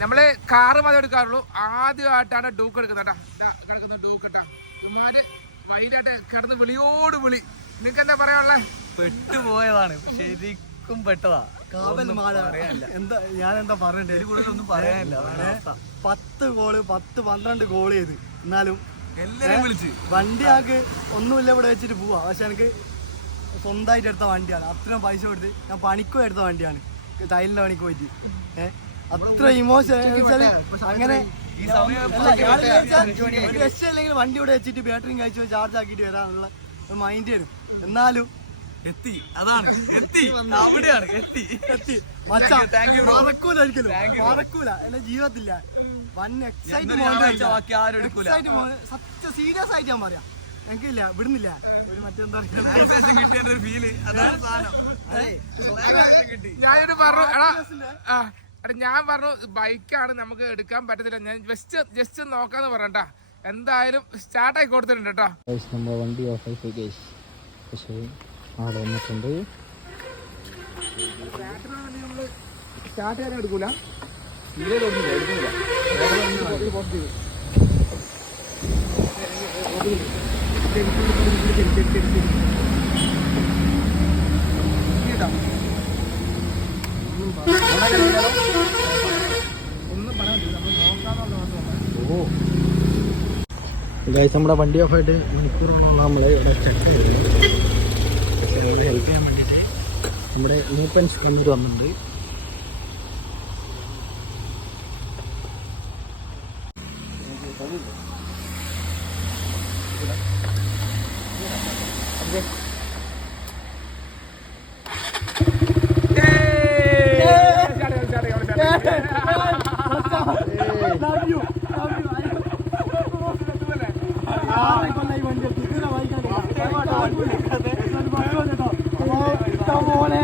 നമ്മള് കാറ് മതി എടുക്കാറുള്ളൂ. ആദ്യമായിട്ടാണ് ഡൂക്ക് എടുക്കുന്നത് കേട്ടോ. ഡൂക്ക് കേട്ടോ. ഇമാര് വൈകിട്ട് കിടന്ന് വിളിയോട് വിളി. നിനക്ക് എന്താ പറയാനുള്ളേ? പെട്ടുപോയതാണ്, ശരിക്കും പെട്ടതാ. എന്താ ഞാൻ എന്താ പറയണ്ടേ, ഒന്നും പറയാനില്ല. 10 ഗോള് 10-12 ഗോൾ ചെയ്ത് എന്നാലും എല്ലാരും വിളിച്ച് വണ്ടി ആക്ക് ഒന്നുമില്ല ഇവിടെ വെച്ചിട്ട് പോവാ. പക്ഷെ എനിക്ക് സ്വന്തമായിട്ട് എടുത്ത വണ്ടിയാണ്. അത്രയും പൈസ കൊടുത്ത് ഞാൻ പണിക്കും എടുത്ത വണ്ടിയാണ്, ടൈലിന്റെ പണിക്ക് പോയിട്ട്. അത്ര ഇമോഷൻ അങ്ങനെ ഒരു രക്ഷയില്ലെങ്കിൽ വണ്ടി ഇവിടെ വെച്ചിട്ട് ബാറ്ററിയും കഴിച്ചു ചാർജ് ആക്കിയിട്ട് വരാനുള്ള മൈൻഡ് വരും. എന്നാലും എത്തി, അതാണ് എത്തി, അവിടെയാണ് എത്തി. മറക്കൂല ഒരിക്കലും, മറക്കൂല. എന്റെ ജീവിതത്തില്ല സത്യം സീരിയസ് ആയിട്ട് ഞാൻ പറയാം. എനിക്കില്ല വിടുന്നില്ല ഒരു മറ്റെന്താ ഞാനൊരു പറഞ്ഞു ഞാൻ പറഞ്ഞു ബൈക്കാണ് നമുക്ക് എടുക്കാൻ പറ്റത്തില്ല, ഞാൻ ജസ്റ്റ് നോക്കാന്ന് പറഞ്ഞാ. എന്തായാലും സ്റ്റാർട്ടായി കൊടുത്തിട്ടുണ്ട് കേട്ടോ. നമ്മുടെ വണ്ടി ഓഫായി പോയി ഗൈസ്. പക്ഷേ ആടെ വന്നിട്ടുണ്ട്. സ്റ്റാർട്ട് ചെയ്യാൻ എടുക്കൂല. ഗൈസ് നമ്മുടെ വണ്ടി ഓഫായിട്ട് മണിക്കൂറോളം നമ്മളെ ഇവിടെ സ്റ്റക്ക് ചെയ്യുന്നു. പക്ഷെ നമ്മളെ ഹെൽപ്പ് ചെയ്യാൻ വേണ്ടിയിട്ട് നമ്മുടെ മൂപ്പൻസ് എന്നിട്ട് വന്നിട്ടുണ്ട്. മോനെ